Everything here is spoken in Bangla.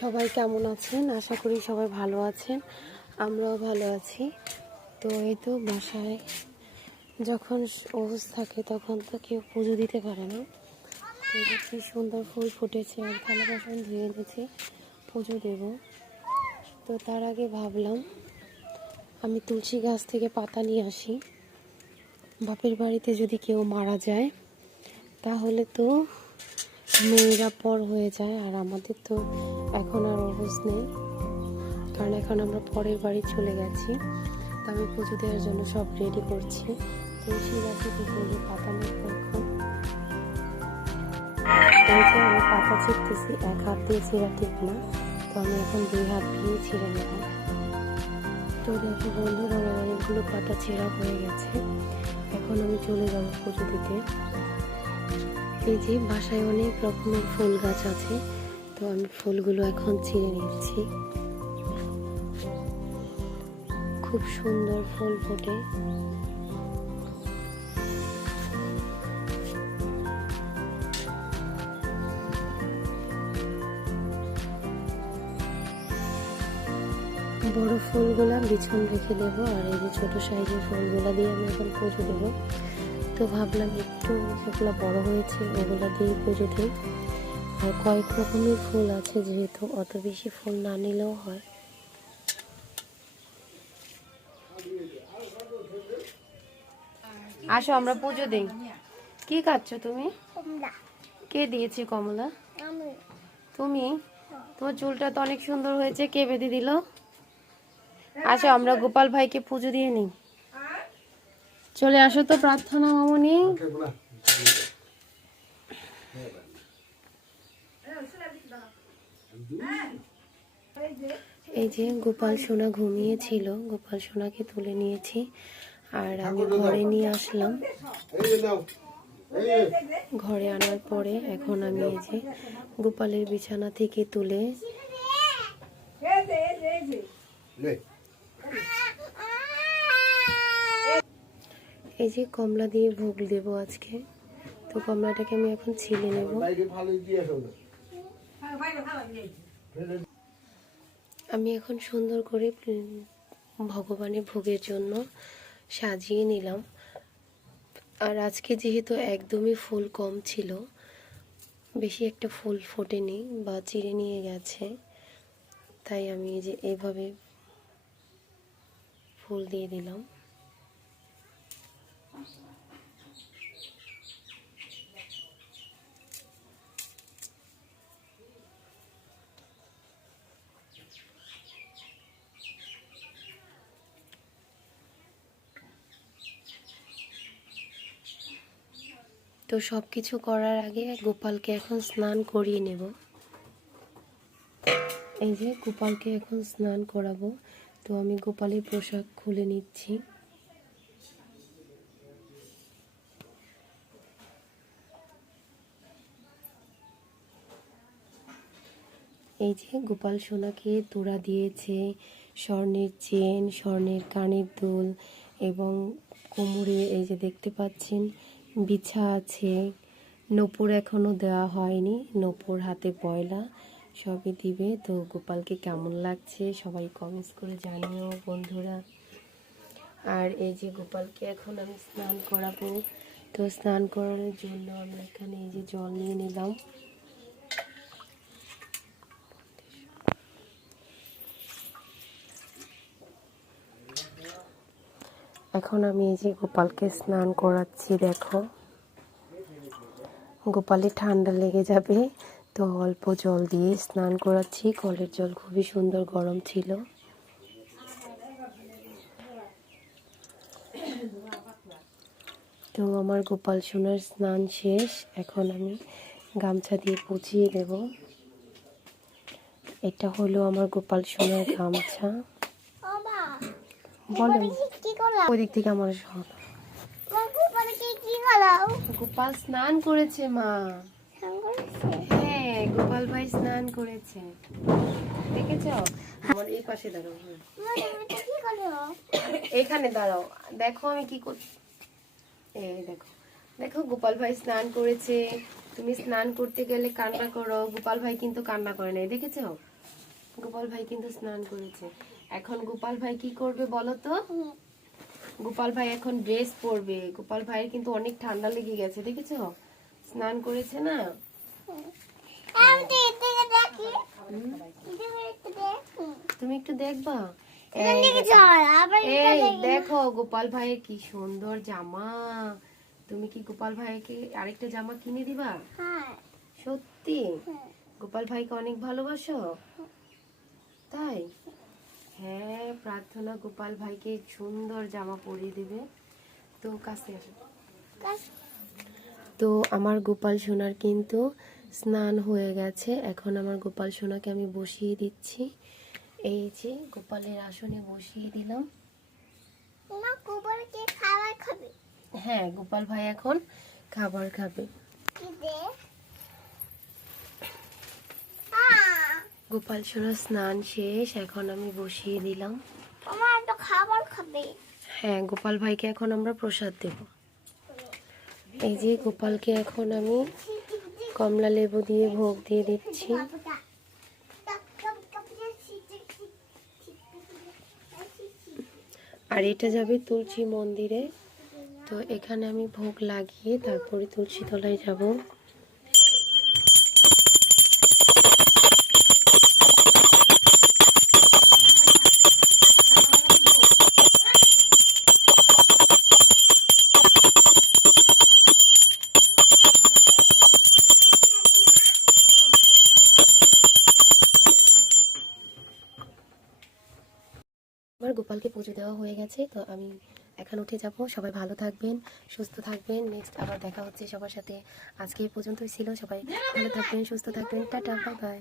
সবাই কেমন আছেন? আশা করি সবাই ভালো আছেন, আমরাও ভালো আছি। তো এই তো বাসায় যখন অবস্থা থাকে তখন তো কেউ পুজো দিতে পারে না। তো কি সুন্দর ফুল ফুটেছে, আর থালা বাসন ধুয়ে এনেছি, পুজো দেব। তো তার আগে ভাবলাম আমি তুলসী গাছ থেকে পাতা নিয়ে আসি। বাপের বাড়িতে যদি কেউ মারা যায় তাহলে তো মেয়েরা পর হয়ে যায়, আর আমাদের তো এখন আর অবুঝ নেই, কারণ এখন আমরা পরের বাড়ি চলে গেছি। তো আমি পুজো দেওয়ার জন্য সব রেডি করছি। তুলসী গাছে থেকে পাতা নেব এখন। এই যে আমি পাতা ছিঁড়তেছি, এক হাত দিয়ে ছিঁড়া ঠিক না, তো আমি এখন 2 হাত দিয়ে ছিঁড়ে নেব। তো দেখো বন্ধুরা, আমার অনেকগুলো পাতা ছেঁড়া হয়ে গেছে। এখন আমি চলে যাব পুজো দিতে। এই যে বাসায় অনেক রকমের ফুল গাছ আছে, তো আমি ফুলগুলো এখন ছিঁড়ে নিচ্ছি। খুব সুন্দর ফুল ফোটে। বড় ফুলগুলা বিছন রেখে দেব, আর এই যে ছোট সাইজের ফুলগুলা দিয়ে আমি এখন পুজো দেবো। তো ভাবলাম একটু যেগুলো বড় হয়েছে ওগুলা দিয়ে পুজো দিই। আর কয়েক রকমের ফুল আছে, যেহেতু অত বেশি ফুল না নিলেও হয়। আসো আমরা পুজো দিই। কি খাচ্ছ তুমি? কে দিয়েছে কমলা? তুমি? তোমার চুলটা তো অনেক সুন্দর হয়েছে, কে বেঁধে দিল? আসো আমরা গোপাল ভাইকে পুজো দিয়ে নিই। চলে আসো তো প্রার্থনা মামনি। এই যে গোপাল সোনা ঘুমিয়েছিল, গোপাল সোনাকে তুলে নিয়েছি আর আমি ঘরে নিয়ে আসলাম। ঘরে আনার পরে এখন আমি এই যে গোপালের বিছানা থেকে তুলে এই যে কমলা দিয়ে ভোগ দেব আজকে। তো কমলাটাকে আমি এখন ছিলে নেব। আমি এখন সুন্দর করে ভগবানের ভোগের জন্য সাজিয়ে নিলাম। আর আজকে যেহেতু একদমই ফুল কম ছিল, বেশি একটা ফুল ফোটেনি বা চিড়ে নিয়ে গেছে, তাই আমি এই যে এইভাবে ফুল দিয়ে দিলাম। তো সব কিছু করার আগে গোপালকে এখন স্নান করিয়ে নেব। এই যে গোপালকে এখন স্নান করাবো, তো আমি গোপালের পোশাক খুলে নিচ্ছি। এই যে গোপাল সোনাকে তোড়া দিয়েছে, স্বর্ণের চেন, স্বর্ণের কানের দুল এবং কোমরে এই যে দেখতে পাচ্ছেন বিছা আছে। নূপুর এখনো দেওয়া হয়নি, নূপুর হাতে পয়লা, সবই দিবে। তো গোপালকে কেমন লাগছে সবাই কমেন্টস করে জানিও বন্ধুরা। আর এই যে গোপালকে এখন আমি স্নান করাবো। তো স্নান করানোর জন্য আমি এখানে এই যে জল নিয়ে নিলাম। এখন আমি এই যে গোপালকে স্নান করাচ্ছি। দেখো গোপালের ঠান্ডা লেগে যাবে, তো অল্প জল দিয়ে স্নান করাচ্ছি। কলের জল খুবই সুন্দর গরম ছিল। তো আমার গোপাল সোনার স্নান শেষ, এখন আমি গামছা দিয়ে পুছিয়ে দেব। এটা হলো আমার গোপাল সোনার গামছা। বলেন ওই দিক থেকে আমার সব গোপাল স্নান করেছে মা। হ্যাঁ গোপাল ভাই স্নান করেছে, দেখেছ? আমার এই পাশে দাঁড়াও, এখানে দাঁড়াও, দেখো আমি কি করছি। এই দেখো, দেখো গোপাল ভাই স্নান করেছে। তুমি স্নান করতে গেলে কান্না করো, গোপাল ভাই কিন্তু কান্না করে নাই, দেখেছো? গোপাল ভাই কিন্তু স্নান করেছে। এখন গোপাল ভাই কি করবে বলো তো? গোপাল ভাই এখন ড্রেস পরবে। গোপাল ভাইয়ের কিন্তু অনেক ঠান্ডা লেগে গেছে, দেখেছো? স্নান করেছে না। তুমি একটু দেখবা? এই দেখো গোপাল ভাইয়ের কি সুন্দর জামা। তুমি কি গোপাল ভাইকে আরেকটা জামা কিনে দিবা? সত্যি? গোপাল ভাইকে অনেক ভালোবাসো তাই? হ্যাঁ, প্রার্থনা গোপাল ভাইকে সুন্দর জামা পরিয়ে দেবে। তো কাছে আসো। তো আমার গোপাল সোনার কিন্তু স্নান হয়ে গেছে। এখন আমার গোপাল সোনাকে আমি বসিয়ে দিচ্ছি। এই যে গোপালের আসনে বসিয়ে দিলাম। হ্যাঁ, গোপাল ভাই এখন খাবার খাবে। গোপাল সোনার স্নান শেষ, এখন আমি বসিয়ে দিলাম। খাবার খাবে। হ্যাঁ, গোপাল ভাইকে এখন আমরা প্রসাদ দেব। এই যে গোপালকে এখন আমি কমলা লেবু দিয়ে ভোগ দিয়ে দিচ্ছি। আর এটা যাবে তুলসী মন্দিরে। তো এখানে আমি ভোগ লাগিয়ে তারপরে তুলসী তলায় যাব। আমার গোপালকে পুজো দেওয়া হয়ে গেছে। তো আমি এখন উঠে যাব। সবাই ভালো থাকবেন, সুস্থ থাকবেন। নেক্সট আবার দেখা হচ্ছে সবার সাথে। আজকে এই পর্যন্তই ছিল। সবাই ভালো থাকবেন, সুস্থ থাকবেন। Tata, bye bye.